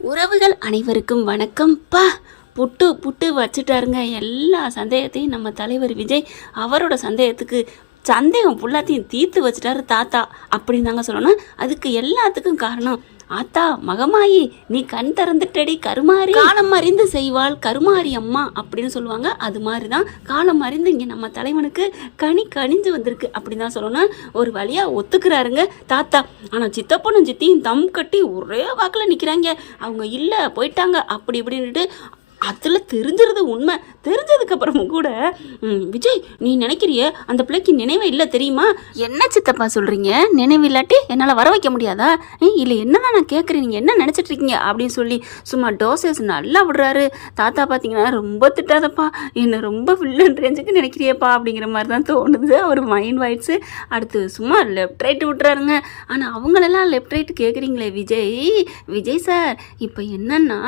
உறவுகள் அனைவருக்கும் வணக்கம்ப்பா. புட்டு புட்டு வச்சுட்டாருங்க எல்லா சந்தேகத்தையும் நம்ம தலைவர் விஜய். அவரோட சந்தேகம் ஃபுல்லாத்தையும் தீர்த்து வச்சுட்டாரு தாத்தா அப்படின்னு தாங்க சொல்லணும். அதுக்கு எல்லாத்துக்கும் காரணம் ஆத்தா மகமாயி, நீ கண் திறந்துட்டடி கருமாறி, காலம் அறிந்து செய்வாள் கருமாரி அம்மா அப்படின்னு சொல்லுவாங்க. அது மாதிரி தான் காலம் அறிந்து இங்கே நம்ம தலைவனுக்கு கனிஞ்சு வந்திருக்கு அப்படின்னு தான் சொல்லணும். ஒரு வழியாக ஒத்துக்கிறாருங்க தாத்தா. ஆனால் சித்தப்பனும் சித்தியும் தம் கட்டி ஒரே வாக்கில் நிற்கிறாங்க. அவங்க இல்லை போயிட்டாங்க அப்படி இப்படின்ட்டு அதில் தெரிஞ்சிருது உண்மை. தெரிஞ்சதுக்கப்புறமும் கூட விஜய், நீ நினைக்கிறிய அந்த பிள்ளைக்கு நினைவே இல்லை தெரியுமா? என்ன சித்தப்பா சொல்கிறீங்க? நினைவு இல்லாட்டி என்னால் வர வைக்க முடியாதா? இல்லை என்னதான் நான் கேட்குறேன், நீங்கள் என்ன நினச்சிட்டு இருக்கீங்க அப்படின்னு சொல்லி சும்மா டோசஸ் நல்லா விடுறாரு தாத்தா. பார்த்தீங்கன்னா ரொம்ப திட்டாதப்பா, என்னை ரொம்ப வில்லன் ரேஞ்சுக்கு நினைக்கிறியப்பா அப்படிங்கிற மாதிரி தான் தோணுது அவர் மைண்ட் வாய்ஸு. அடுத்து சும்மா லெஃப்ட் ரைட்டு விட்டுறாருங்க. ஆனால் அவங்களெல்லாம் லெஃப்ட் ரைட்டு கேட்குறீங்களே விஜய் சார். இப்போ என்னன்னா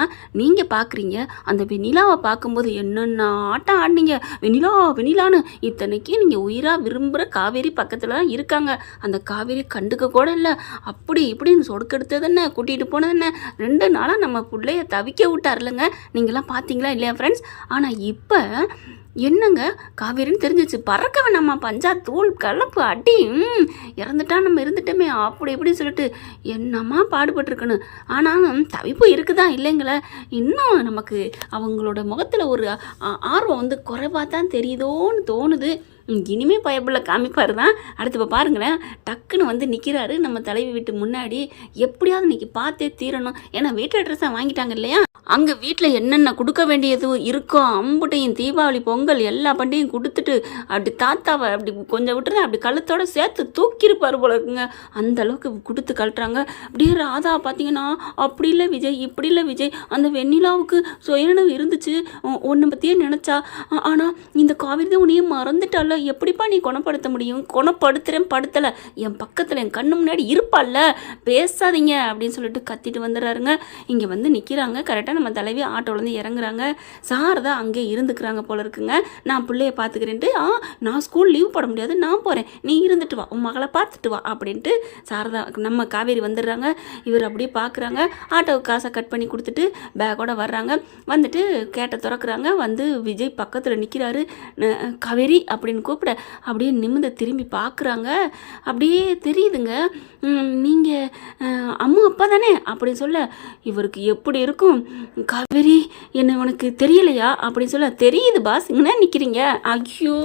நீங்கள் பார்க்குறீங்க அந்த வெண்ணிலாவை பார்க்கும்போது என்னென்ன ஆட்டம் ஆடினீங்க. வெண்ணிலான்னு இத்தனைக்கு நீங்கள் உயிராக விரும்புகிற காவேரி பக்கத்தில் தான் இருக்காங்க. அந்த காவேரி கண்டுக்க கூட இல்லை. அப்படி இப்படின்னு சொடுக்கெடுத்தது என்ன, கூட்டிகிட்டு போனது என்ன, 2 நாளாக நம்ம பிள்ளைய தவிக்க விட்டார்லங்க. நீங்களாம் பார்த்தீங்களா இல்லையா ஃப்ரெண்ட்ஸ்? ஆனால் இப்போ என்னங்க காவேரின்னு தெரிஞ்சிச்சு, பறக்க வேணாமா பஞ்சா தூள் கலப்பு அடி, இறந்துட்டா நம்ம இருந்துட்டோமே அப்படி இப்படின்னு சொல்லிட்டு என்னம்மா பாடுபட்டுருக்குன்னு. ஆனாலும் தவிப்பு இருக்குதா இல்லைங்களே, இன்னும் நமக்கு அவங்களோட முகத்தில் ஒரு ஆர்வம் குறைவாக தான் தெரியுதோன்னு தோணுது. இனிமே பயப்பில்ல காமிப்பார் தான். அடுத்து இப்போ பாருங்களேன், டக்குன்னு நிற்கிறாரு நம்ம தலைவி வீட்டு முன்னாடி. எப்படியாவது இன்னைக்கு பார்த்தே தீரணும். ஏன்னா வீட்டு அட்ரஸாக வாங்கிட்டாங்க இல்லையா, அங்கே வீட்டில் என்னென்ன கொடுக்க வேண்டியது இருக்கோ அம்புட்டையும் தீபாவளி பொங்கல் எல்லா பண்டிகையும் கொடுத்துட்டு அப்படி தாத்தாவை அப்படி கொஞ்சம் விட்டுறேன் அப்படி கழுத்தோட சேர்த்து தூக்கியிருப்பார் போல இருக்குங்க. அந்த அளவுக்கு கொடுத்து கழட்டுறாங்க. அப்படியே ராதா பார்த்தீங்கன்னா அப்படி இல்லை விஜய், இப்படி இல்லை விஜய், அந்த வெண்ணிலாவுக்கு சுயநினைவு இருந்துச்சு, ஒன்றை பற்றியே நினச்சா. ஆனால் இந்த காவிரி தான் உன்னையே மறந்துட்டால, எப்படிப்பா நீ குணப்படுத்த முடியும்? குணப்படுத்துகிறேன் படுத்தலை, என் பக்கத்தில் என் கண்ணு முன்னாடி இருப்பால்ல, பேசாதீங்க அப்படின்னு சொல்லிட்டு கத்திட்டு வந்துடுறாருங்க. இங்கே நிற்கிறாங்க. கரெக்டாக நம்ம தலைவி ஆட்டோலேருந்து இறங்குறாங்க. சாரதா அங்கே இருந்துக்கிறாங்க போல இருக்குங்க. நான் பிள்ளைய பார்த்துக்கிறேன்ட்டு, நான் ஸ்கூல் லீவ் போட முடியாது, நான் போகிறேன், நீ இருந்துட்டு வா, உன் மகளை பார்த்துட்டு வா அப்படின்ட்டு சாரதா நம்ம காவேரி வந்துடுறாங்க. இவர் அப்படியே பார்க்குறாங்க. ஆட்டோவுக்கு காசை கட் பண்ணி கொடுத்துட்டு பேக்கோட வர்றாங்க. வந்துட்டு கேட்டை திறக்கிறாங்க. விஜய் பக்கத்தில் நிற்கிறாரு. காவேரி அப்படின்னு கூப்பிட அப்படியே நிமிர்ந்து திரும்பி பார்க்குறாங்க. அப்படியே தெரியுதுங்க, நீங்கள் அம்மா அப்பா தானே அப்படின்னு சொல்ல இவருக்கு எப்படி இருக்கும். காவேரி என்ன உனக்கு தெரியலையா அப்படின்னு சொல்ல, தெரியுது பாஸ், இங்கே நிற்கிறீங்க, ஐயோ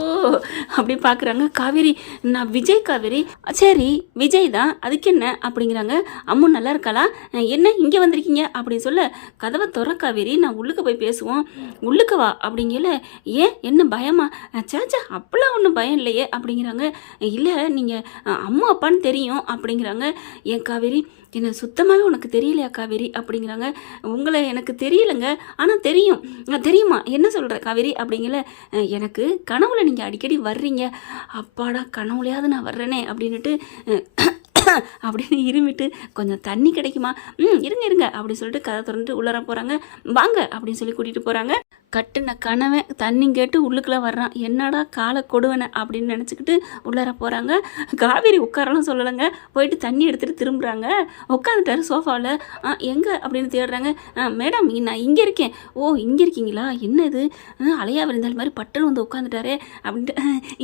அப்படி பார்க்குறாங்க. காவேரி, நான் விஜய் காவேரி. சரி விஜய் தான், அதுக்கு என்ன அப்படிங்கிறாங்க. அம்மு நல்லா இருக்காளா, என்ன இங்கே வந்திருக்கீங்க அப்படின்னு சொல்ல, கதவை துற காவேரி, நான் உள்ளுக்கு போய் பேசுவோம். உள்ளுக்கு வா அப்படிங்கல. ஏன் என்ன பயமா? சேச்சா அப்பெல்லாம் ஒன்றும் பயம் இல்லையே அப்படிங்கிறாங்க. இல்லை நீங்கள் அம்மா அப்பான்னு தெரியும் அப்படிங்கிறாங்க. ஏன் காவேரி, என்ன சுத்தமாகவே உனக்கு தெரியலையா காவேரி அப்படிங்கிறாங்க. உங்களை எனக்கு தெரியலைங்க, ஆனால் தெரியுமா என்ன சொல்கிற காவேரி அப்படிங்கல. எனக்கு கனவுல நீங்கள் அடிக்கடி வர்றீங்க. அப்பாடா கனவுலையாவது நான் வர்றேனே அப்படின்ட்டு அப்படின்னு இருமிட்டு, கொஞ்சம் தண்ணி கிடைக்குமா? இருங்க அப்படி சொல்லிட்டு கதை திறந்துட்டு உள்ளார போகிறாங்க. வாங்க அப்படின்னு சொல்லி கூட்டிகிட்டு போகிறாங்க. கட்டுன கனவன் தண்ணி கேட்டு உள்ளுக்குள்ளே வர்றான். என்னடா காலை கொடுவனை அப்படின்னு நினச்சிக்கிட்டு உள்ளார போகிறாங்க. காவேரி உட்காரலாம் சொல்லலைங்க, போயிட்டு தண்ணி எடுத்துகிட்டு திரும்புகிறாங்க. உட்காந்துட்டாரு சோஃபாவில். எங்கே அப்படின்னு தேடுறாங்க. மேடம் நான் இங்கே இருக்கேன். ஓ இங்கே இருக்கீங்களா, என்ன இது அலையா விருந்தாள் மாதிரி பட்டுன்னு உட்காந்துட்டாரே அப்படின்ட்டு,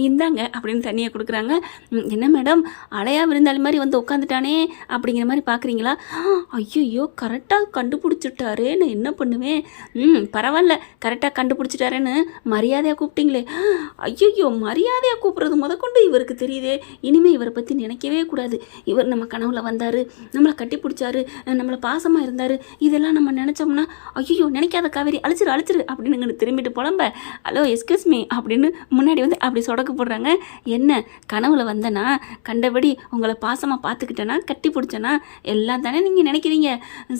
இந்தாங்க அப்படின்னு தண்ணியை கொடுக்குறாங்க. என்ன மேடம் அலையா விருந்தாள் மாதிரி உட்காந்துட்டானே அப்படிங்கிற மாதிரி பார்க்குறீங்களா? ஐயோ கரெக்டாக கண்டுபிடிச்சிட்டாரே, நான் என்ன பண்ணுவேன்? பரவாயில்ல கரெக்டாக கண்டுபிடிச்சிட்டாரேன்னு மரியாதையாக கூப்பிட்டீங்களே. ஐயோ மரியாதையாக கூப்பிட்றது முதற்கொண்டு இவருக்கு தெரியுதே. இனிமேல் இவரை பற்றி நினைக்கவே கூடாது. இவர் நம்ம கனவுல வந்தார், நம்மளை கட்டி பிடிச்சாரு, நம்மளை பாசமாக இருந்தார், இதெல்லாம் நம்ம நினச்சோம்னா ஐயோ நினைக்காத காவேரி, அழிச்சிரு அப்படின்னு திரும்பிட்டு புலம்ப, ஹலோ எஸ்கியூஸ் மீ அப்படின்னு முன்னாடி அப்படி சொடக்கு போடுறாங்க. என்ன கனவுல வந்தேன்னா, கண்டபடி உங்களை பாசமாக பார்த்துக்கிட்டேன்னா, கட்டி பிடிச்சேன்னா, எல்லாம் தானே நீங்கள் நினைக்கிறீங்க.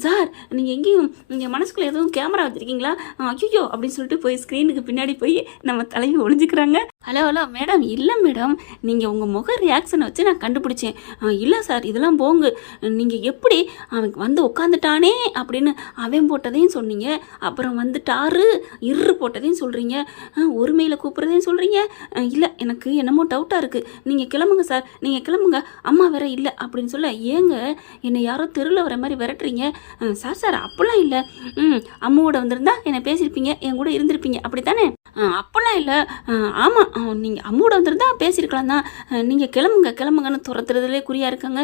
சார் நீங்கள் எங்கேயும் நீங்கள் மனசுக்குள்ளே எதுவும் கேமரா வச்சுருக்கீங்களா? ஐயோ அப்படின்னு சொல்லிட்டு போய் ஸ்க்ரீனுக்கு பின்னாடி போய் நம்ம தலைவி ஒளிஞ்சிக்கிறாங்க. ஹலோ ஹலோ மேடம், இல்லை மேடம், நீங்கள் உங்கள் முக ரியாக்ஷனை வச்சு நான் கண்டுபிடிச்சேன். இல்லை சார், இதெல்லாம் போங்கு. நீங்கள் எப்படி அவன் வந்து உட்காந்துட்டானே அப்படின்னு அவன் போட்டதையும் சொன்னீங்க, அப்புறம் வந்துட்டாரு இரு போட்டதையும் சொல்கிறீங்க, ஒருமையில் கூப்பிட்றதையும் சொல்கிறீங்க. இல்லை, எனக்கு என்னமோ டவுட்டாக இருக்குது. நீங்கள் கிளம்புங்க சார், நீங்கள் கிளம்புங்க, அம்மா வேற இல்லை அப்படின்னு சொல்ல, ஏங்க என்னை யாரோ தெருவில் வர மாதிரி விரட்டுறீங்க? சார் சார் அப்படிலாம் இல்லை. அம்மாவோட வந்திருந்தா என்னை பேசியிருப்பீங்க, என் கூட இருந்திருப்பீங்க, அப்படித்தானே? அப்போல்லாம் இல்லை. ஆமாம், நீங்கள் அம்மோட வந்திருந்தா பேசியிருக்கலாம் தான். நீங்கள் கிளம்புங்க கிளம்புங்கன்னு துரத்துறதுலே குறியாக இருக்காங்க.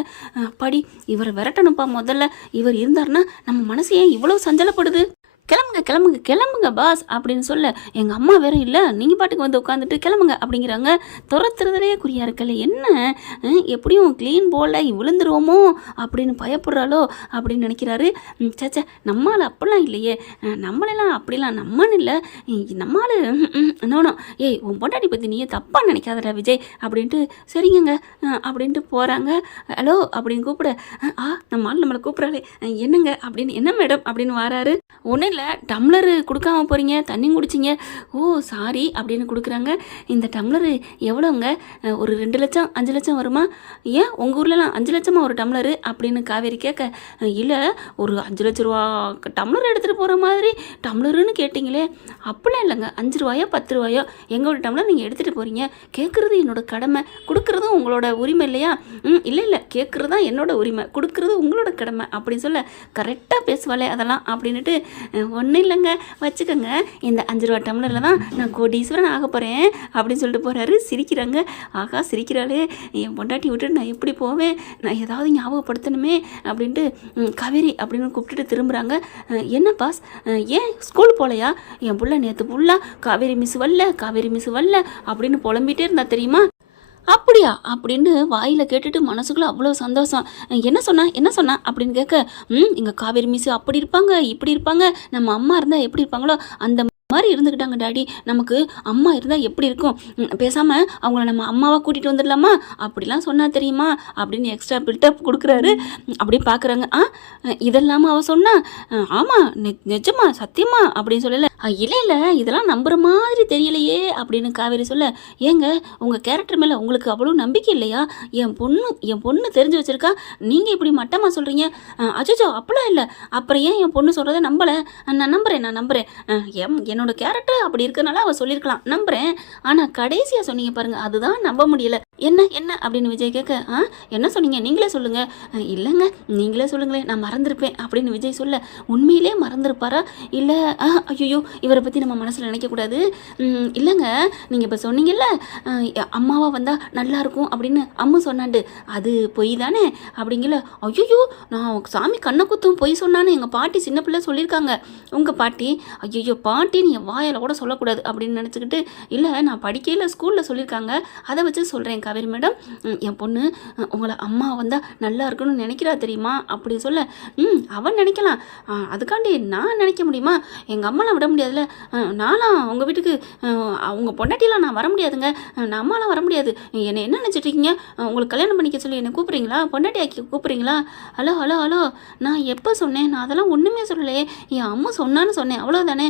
படி, இவரை விரட்டணும்ப்பா முதல்ல. இவர் இருந்தார்னா நம்ம மனசு ஏன் இவ்வளோ சஞ்சலப்படுது? கிளம்புங்க கிளம்புங்க கிளம்புங்க பாஸ் அப்படின்னு சொல்ல, எங்கள் அம்மா வேற இல்லை, நீங்கள் பாட்டுக்கு வந்து உட்காந்துட்டு கிளம்புங்க அப்படிங்கிறாங்க. துரத்துறதுலே குறியாக இருக்கல. என்ன எப்படியும் க்ளீன் போல விழுந்துருவோமோ அப்படின்னு பயப்படுறாளோ அப்படின்னு நினைக்கிறாரு. சேச்சா, நம்மளால் அப்படிலாம் இல்லையே, நம்மளெல்லாம் அப்படிலாம் நம்மன்னு இல்லை, நம்மளால் நோனோ. ஏய், உன் பொண்டாட்டி பற்றி நீயே தப்பாக நினைக்காதடா விஜய் அப்படின்ட்டு, சரிங்கங்க அப்படின்ட்டு போகிறாங்க. ஹலோ அப்படின்னு கூப்பிட, நம்மளால் நம்மளை கூப்பிட்றாளே, என்னங்க அப்படின்னு, என்ன மேடம் அப்படின்னு வராரு. ஒன்றும் இல்லை, டம்ளரு கொடுக்காம போகிறீங்க, தண்ணி குடிச்சிங்க. ஓ சாரி அப்படின்னு கொடுக்குறாங்க. இந்த டம்ளரு எவ்வளோங்க? ஒரு 2 லட்சம் 5 லட்சம் வருமா? ஏன் உங்கள் ஊர்லலாம் 5 லட்சமாக ஒரு டம்ளரு அப்படின்னு காவேரி கேட்க, இல்லை ஒரு 5 லட்ச ரூபா டம்ளர் எடுத்துகிட்டு போகிற மாதிரி டம்ளருன்னு கேட்டிங்களே. அப்படிலாம் இல்லைங்க, 5 ரூபாயோ 10 ரூபாயோ எங்களோட டம்ளர் நீங்கள் எடுத்துகிட்டு போகிறீங்க. கேட்குறது என்னோட கடமை, கொடுக்குறதும் உங்களோட உரிமை இல்லையா? இல்லை இல்லை, கேட்குறது தான் என்னோட உரிமை, கொடுக்குறது உங்களோட கடமை அப்படின்னு சொல்ல, கரெக்டாக பேசுவாளே அதெல்லாம் அப்படின்ட்டு, ஒன்றும் இல்லைங்க வச்சுக்கோங்க, இந்த 5 ரூபா டம்ளரில் தான் நான் கோடீஸ்வரன் ஆக போகிறேன் அப்படின்னு சொல்லிட்டு போகிறாரு. சிரிக்கிறாங்க. ஆகா சிரிக்கிறாளே, என் பொண்டாட்டி விட்டுட்டு நான் எப்படி போவேன், நான் ஏதாவது ஞாபகப்படுத்தணுமே அப்படின்ட்டு காவேரி அப்படின்னு கூப்பிட்டுட்டு திரும்புகிறாங்க. என்ன பாஸ், ஏன் ஸ்கூல் போகலையா? என் புள்ள நேற்று ஃபுல்லாக காவேரி மிஸ் வரல அப்படின்னு புலம்பிகிட்டே இருந்தா தெரியுமா? அப்படியா அப்படின்னு வாயில் கேட்டுட்டு மனசுக்குள்ளே அவ்வளோ சந்தோஷம். என்ன சொன்னா அப்படின்னு கேட்க, எங்கள் காவேரி மிஸ் அப்படி இருப்பாங்க இப்படி இருப்பாங்க, நம்ம அம்மா இருந்தால் எப்படி இருப்பாங்களோ அந்த மாதிரி இருந்துக்கிட்டாங்க டாடி. நமக்கு அம்மா இருந்தால் எப்படி இருக்கும், பேசாமல் அவங்கள நம்ம அம்மாவாக கூட்டிகிட்டு வந்துடலாமா அப்படிலாம் சொன்னால் தெரியுமா அப்படின்னு எக்ஸ்ட்ரா பில்டப் கொடுக்குறாரு. அப்படி பார்க்குறாங்க. இதெல்லாமா அவள் சொன்னா? ஆமாம், நிஜமா சத்தியமா அப்படின்னு சொல்லலை. இல்லை இதெல்லாம் நம்புகிற மாதிரி தெரியலையே அப்படின்னு காவேரி சொல்ல, ஏங்க உங்கள் கேரக்டர் மேலே உங்களுக்கு அவ்வளோ நம்பிக்கை இல்லையா? என் பொண்ணு தெரிஞ்சு வச்சுருக்கா, நீங்கள் இப்படி மட்டமாக சொல்கிறீங்க. அச்சோ அப்படிலாம் இல்லை. அப்புறம் ஏன் என் பொண்ணு சொல்கிறத நம்பலை? நான் நம்புகிறேன். என்னோட கேரக்டர் அப்படி இருக்கனால அவள் சொல்லியிருக்கலாம், நம்புகிறேன். ஆனால் கடைசியாக சொன்னீங்க பாருங்கள், அதுதான் நம்ப முடியல. என்ன அப்படின்னு விஜய் கேட்க, என்ன சொன்னீங்க நீங்களே சொல்லுங்கள். இல்லைங்க நீங்களே சொல்லுங்களேன், நான் மறந்துருப்பேன் அப்படின்னு விஜய் சொல்ல, உண்மையிலே மறந்துருப்பாரா? இல்லை ஐயோ இவரை பற்றி நம்ம மனசில் நினைக்கக்கூடாது. இல்லைங்க, நீங்கள் இப்போ சொன்னீங்கல்ல அம்மாவாக வந்தால் நல்லாயிருக்கும் அப்படின்னு அம்மு சொன்னாண்டு, அது பொய் தானே அப்படிங்கல. ஐயோ நான் சாமி கண்ணை குத்தும் பொய் சொன்னான்னு எங்கள் பாட்டி சின்ன பிள்ளை சொல்லியிருக்காங்க. உங்கள் பாட்டி? ஐயோ பாட்டி நீ வாயில் கூட சொல்லக்கூடாது அப்படின்னு நினச்சிக்கிட்டு, இல்லை நான் படிக்கையில் ஸ்கூலில் சொல்லியிருக்காங்க, அதை வச்சு சொல்கிறேன் காவேரி மேடம். என் பொண்ணு உங்களை அம்மா வந்தால் நல்லா இருக்குன்னு நினைக்கிறா தெரியுமா அப்படி சொல்ல, அவன் நினைக்கலாம், அதுக்காண்டி நான் நினைக்க முடியுமா? எங்கள் அம்மாலாம் விட முடியாதுல்ல. நான்லாம் உங்கள் வீட்டுக்கு அவங்க பொண்டாட்டிலாம் நான் வர முடியாதுங்க, நான் அம்மாலாம் வர முடியாது. என்னை என்ன நினச்சிட்ருக்கீங்க? உங்களுக்கு கல்யாணம் பண்ணிக்க சொல்லி என்னை கூப்பிட்றீங்களா? பொண்டாட்டி ஆக்கி கூப்பிட்றீங்களா? ஹலோ நான் எப்போ சொன்னேன்? நான் அதெல்லாம் ஒன்றுமே சொல்லலையே, என் அம்மா சொன்னான்னு சொன்னேன், அவ்வளோதானே.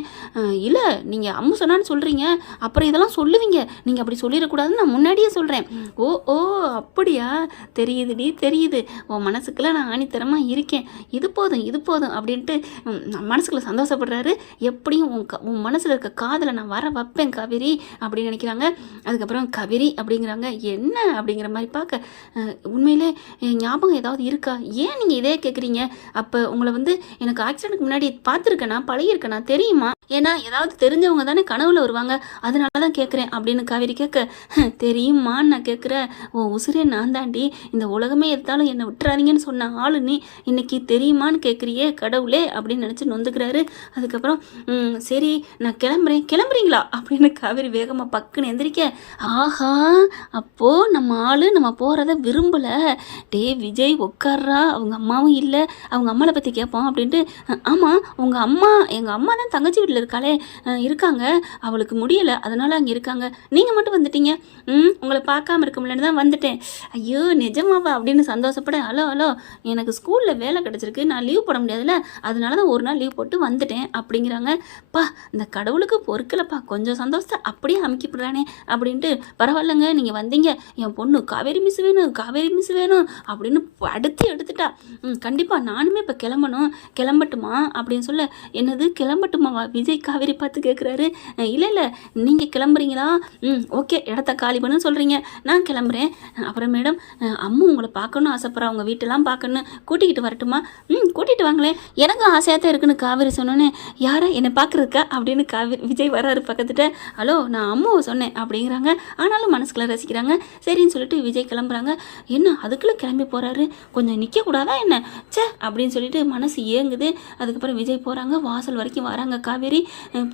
இல்லை நீங்கள் அம்மா சொன்னான்னு சொல்கிறீங்க, அப்புறம் இதெல்லாம் சொல்லுவீங்க, நீங்கள் அப்படி சொல்லிடக்கூடாதுன்னு நான் முன்னாடியே சொல்கிறேன். ஓ அப்படியா? தெரியுது உன் மனசுக்குள்ள நான் ஆணித்தரமாக இருக்கேன், இது போதும் அப்படின்ட்டு மனசுக்குள்ள சந்தோஷப்படுறாரு. எப்படியும் உன் மனசில் இருக்க காதலை நான் வர வைப்பேன் காவேரி அப்படின்னு நினைக்கிறாங்க. அதுக்கப்புறம் காவேரி அப்படிங்கிறாங்க. என்ன அப்படிங்கிற மாதிரி பார்க்க, உண்மையிலே ஞாபகம் ஏதாவது இருக்கா? ஏன் நீங்கள் இதே கேட்குறீங்க? அப்போ உங்களை வந்து எனக்கு ஆக்சிடென்ட்க்கு முன்னாடி பார்த்துருக்கேனா, பழகிருக்கேனா, தெரியுமா? ஏன்னா ஏதாவது தெரிஞ்சவங்க தானே கனவுல வருவாங்க, அதனால தான் கேட்குறேன் அப்படின்னு காவேரி கேட்க, தெரியுமான்னு நான் கேட்குறேன், உசுரே நான் தாண்டி, இந்த உலகமே எடுத்தாலும் என்னை விட்டுறாதீங்கன்னு சொன்ன ஆளு நீ, இன்னைக்கு தெரியுமான்னு கேட்குறியே கடவுளே அப்படின்னு நினச்சி நொந்துக்கிறாரு. அதுக்கப்புறம் சரி நான் கிளம்புறீங்களா அப்படின்னு காவேரி வேகமாக பக்குன்னு எந்திரிக்க, ஆஹா அப்போது நம்ம ஆள் நம்ம போகிறத விரும்பலை. விஜய் உட்கார்றா, அவங்க அம்மாவும் இல்லை, அவங்க அம்மாவை பற்றி கேட்போம் அப்படின்ட்டு. ஆமாம் உங்கள் அம்மா, எங்கள் அம்மா தான் தங்கச்சி வீட்டில் இருக்காங்க, அவளுக்கு முடியலை அதனால் அங்கே இருக்காங்க, நீங்கள் மட்டும் வந்துட்டீங்க, உங்களை பார்க்காம இருக்க முடியலன்னு தான் வந்துட்டேன். ஐயோ நிஜமாவா அப்படின்னு சந்தோஷப்பட, ஹலோ ஹலோ எனக்கு ஸ்கூலில் வேலை கிடச்சிருக்கு, நான் லீவ் போட முடியாதுல்ல, அதனால தான் ஒரு நாள் லீவ் போட்டு வந்துட்டேன் அப்படிங்கிறாங்க. பா இந்த கடவுளுக்கு பொறுக்கலப்பா, கொஞ்சம் சந்தோஷத்தை அப்படியே அமுக்கிவிடுறானே அப்படின்ட்டு, பரவாயில்லைங்க நீங்கள் வந்தீங்க, என் பொண்ணு காவேரி மிஸ் வேணும் காவேரி மிஸ் வேணும் அப்படின்னு படுத்தி எடுத்துட்டா. கண்டிப்பாக நானுமே இப்போ கிளம்பணும், கிளம்பட்டுமா அப்படின்னு சொல்ல, என்னது கிளம்பட்டுமாவா விஜய் காவேரி பார்த்து கேட்குறாரு. இல்லை இல்லை நீங்கள் கிளம்புறீங்களா, ஓகே இடத்த காலி பண்ணுன்னு சொல்கிறீங்க, நான் கிளம்புறேன். அப்புறம் மேடம் அம்மு உங்களை பார்க்கணும்னு ஆசைப்பட்றா, அவங்க வீட்டெல்லாம் பார்க்கணும், கூட்டிக்கிட்டு வரட்டுமா, கூட்டிகிட்டு வாங்களேன், எனக்கும் ஆசையாக தான் இருக்குன்னு காவேரி சொன்னோன்னே, யாரா என்னை பார்க்குறதுக்கா அப்படின்னு விஜய் வராரு பக்கத்துட்ட. ஹலோ நான் அம்மாவை சொன்னேன் அப்படிங்கிறாங்க. ஆனாலும் மனசுக்குள்ள ரசிக்கிறாங்க. சரின்னு சொல்லிட்டு விஜய் கிளம்புறாங்க. என்ன அதுக்குள்ளே கிளம்பி போகிறாரு, கொஞ்சம் நிற்கக்கூடாதா என்ன சே அப்படின்னு சொல்லிட்டு மனசு ஏங்குது. அதுக்கப்புறம் விஜய் போகிறாங்க, வாசல் வரைக்கும் வராங்க. காவேரி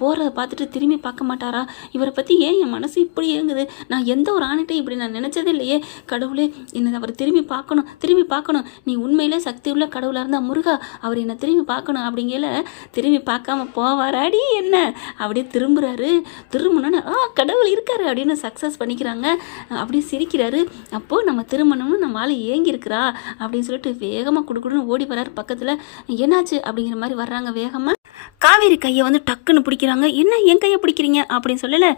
போகிறத பார்த்துட்டு திரும்பி பார்க்க மாட்டாரா, இவரை பற்றி ஏன் என் மனசு இப்படி ஏங்குது, நான் எந்த ஒரு ஆணைட்டையும் இப்படி நான் நினச்சதே இல்லையே, கடவுளே என்னை அவர் திரும்பி பார்க்கணும் திரும்பி பார்க்கணும், நீ உண்மையிலே சக்தி உள்ள கடவுளாக இருந்தால் முருகா அவர் என்னை திரும்பி பார்க்கணும் அப்படிங்கல. திரும்பி பார்க்காம போவாராடி என்ன அப்படியே திரும்புகிறாரு. திரும்பினோன்னு கடவுள் இருக்காரு அப்படின்னு சக்ஸஸ் பண்ணிக்கிறாங்க. அப்படியே சிரிக்கிறாரு. அப்போது நம்ம திருமணம்னு நம்ம ஆள் ஏங்கியிருக்கிறா அப்படின்னு சொல்லிட்டு வேகமாக குடுக்குடுன்னு ஓடி வராரு. பக்கத்தில் என்னாச்சு அப்படிங்கிற மாதிரி வர்றாங்க வேகமாக. காவேரி கையை வந்து டக்குன்னு பிடிக்கிறாங்க. என்ன என் கையை பிடிக்கிறீங்க அப்படின்னு சொல்லலை,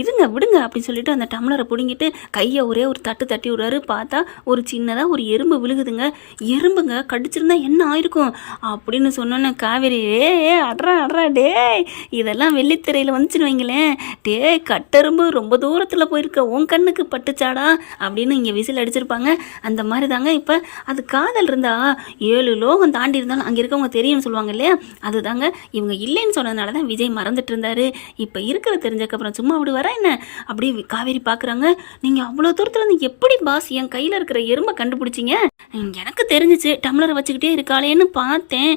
இருங்க விடுங்க அப்படின்னு சொல்லிட்டு அந்த டம்ளரை பிடுங்கிட்டு கையை ஒரே ஒரு தட்டு தட்டி விடுறாரு. பார்த்தா ஒரு சின்னதாக ஒரு எறும்பு விழுகுதுங்க. எறும்புங்க கடிச்சிருந்தா என்ன ஆயிருக்கும் அப்படின்னு சொன்னோன்னே காவேரி அட்றா டே இதெல்லாம் வெள்ளித்திரையில் வந்துச்சுன்னு வைங்களேன், டே கட்டெரும்பு ரொம்ப தூரத்தில் போயிருக்க உன் கண்ணுக்கு பட்டுச்சாடா அப்படின்னு இங்கே விசில் அடிச்சிருப்பாங்க. அந்த மாதிரி தாங்க இப்போ அது காதல் இருந்தா 7 லோகம் தாண்டி இருந்தாலும் அங்கே இருக்கவங்க தெரியும்னு சொல்லுவாங்க இல்லையா, அதுதாங்க இவங்க இல்லைன்னு சொன்னதுனால தான் விஜய் மறந்துட்டு இருந்தாரு. இப்போ இருக்கிற தெரிஞ்சக்கப்புறம் சும்மா அப்படி வர என்ன அப்படியே காவேரி பார்க்குறாங்க. நீங்கள் அவ்வளோ தூரத்தில் இருந்து எப்படி பாஸ் என் கையில் இருக்கிற எறும்பை கண்டுபிடிச்சிங்க, எனக்கு தெரிஞ்சிச்சு டம்ளரை வச்சுக்கிட்டே இருக்காளேன்னு பார்த்தேன்.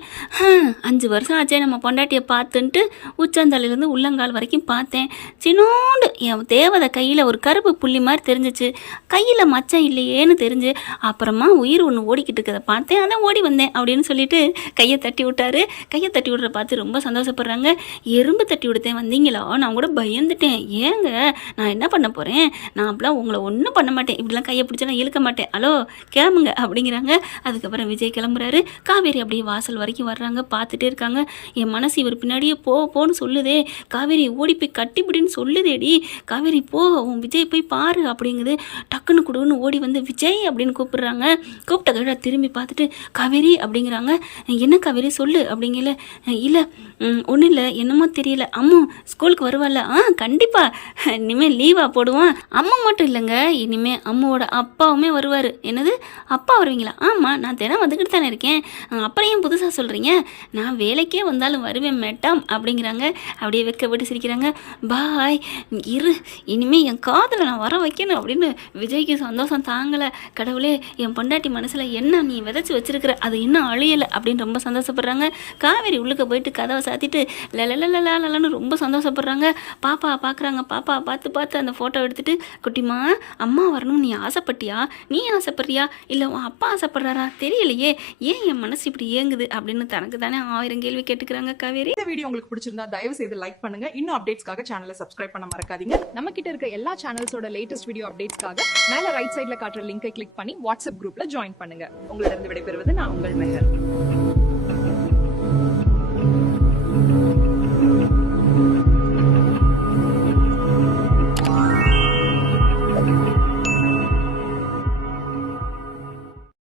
5 வருஷம் ஆச்சே நம்ம பொண்டாட்டியை பார்த்துன்ட்டு உச்சந்தலையிலேருந்து உள்ளங்கால் வரைக்கும் பார்த்தேன். சின்னோண்டு என் தேவதை கையில் ஒரு கருப்பு புள்ளி மாதிரி தெரிஞ்சிச்சு, கையில் மச்சம் இல்லையேன்னு தெரிஞ்சு அப்புறமா உயிர் ஒன்று ஓடிக்கிட்டு இருக்கிறத பார்த்தேன், அதான் ஓடி வந்தேன் அப்படின்னு சொல்லிட்டு கையை தட்டி விட்டாரு. கையை தட்டி விடுற பார்த்து ரொம்ப சந்தோஷப்படுறாங்க. எறும்பு தட்டி விடுத்தேன் வந்தீங்களா, நான் கூட பயந்துட்டேன், ஏங்க நான் என்ன பண்ண போகிறேன், நான் அப்படிலாம் உங்களை ஒன்றும் பண்ண மாட்டேன், இப்படிலாம் கையை பிடிச்சா நான் இழுக்க மாட்டேன், ஹலோ கிளம்புங்க அப்படிங்கிறாங்க. அதுக்கப்புறம் விஜய் கிளம்புறாரு. காவேரி அப்படியே வாசல் வரைக்கும் வர்றாங்க. பார்த்துட்டே இருக்காங்க. என் மனசு இவர் பின்னாடியே போன்னு சொல்லுதே, காவேரி ஓடி போய் கட்டிப்பிடின்னு சொல்லுதேடி, காவேரி போ உன் விஜய் போய் பாரு அப்படிங்குது. டக்குன்னு கொடுன்னு ஓடி வந்து விஜய் அப்படின்னு கூப்பிடுறாங்க. கூப்பிட்ட கழ திரும்பி பார்த்துட்டு காவேரி அப்படிங்கிறாங்க. என்ன காவேரி சொல்லு அப்படிங்கல. இல்லை ஒன்றும் இல்லை என்னமோ தெரியல, அம்மா ஸ்கூலுக்கு வருவாள்ல, கண்டிப்பாக இனிமேல் லீவாக போடுவான். அம்மா மட்டும் இல்லைங்க, இனிமேல் அம்மாவோட அப்பாவுமே வருவார். என்னது அப்பா வருவீங்களா, ஆமாம் நான் தினம் வந்துக்கிட்டு தானே இருக்கேன், அப்புறம் ஏன் புதுசாக சொல்கிறீங்க, நான் வேலைக்கே வந்தாலும் வருவேன் மேடம் அப்படிங்கிறாங்க. அப்படியே வெக்கப்பட்டு சிரிக்கிறாங்க. பாய் இனிமேல் என் காதில் நான் வர வைக்கணும் அப்படின்னு விஜய்க்கு சந்தோஷம் தாங்கலை. கடவுளே என் பொண்டாட்டி மனசில் என்ன நீ விதைச்சி வச்சிருக்கிற அது இன்னும் அழியலை அப்படின்னு ரொம்ப சந்தோஷப்படுறாங்க. காவேரி உள்ளுக்க போயிட்டு கதவை சாத்திட்டு லலன்னு ரொம்ப சந்தோஷப்படுறாங்க. பாப்பா பார்க்குறாங்க. பாப்பா பார்த்து அந்த ஃபோட்டோ எடுத்துகிட்டு, குட்டிமா அம்மா வரணும் நீ ஆசைப்பட்டியா, நீ ஆசைப்படுறியா இல்லை உன் அப்பா ஆசைப்படுறாரா தெரியலையே, ஏன் என் மனசு இப்படி ஏங்குது அப்படின்னு தனக்கு தானே 1000 கேள்வி கேட்டுக்கிறாங்க காவேரி. இந்த வீடியோ உங்களுக்கு பிடிச்சிருந்தா தயவு செய்து லைக் பண்ணுங்க. இன்னும் அப்டேட்ஸ்க்காக சேனலை சப்ஸ்கிரைப் பண்ண மறக்காதீங்க. நம்ம கிட்ட இருக்க எல்லா சேனல்ஸோட லேட்டஸ்ட் வீடியோ அப்டேட்ஸ்க்காக மேல ரைட் சைட்ல காட்டுற லிங்கை கிளிக் பண்ணி வாட்ஸ்அப் குரூப்ல ஜாயின் பண்ணுங்க. உங்களிடம் விடைபெறுவது நான் உங்கள் மெஹர்.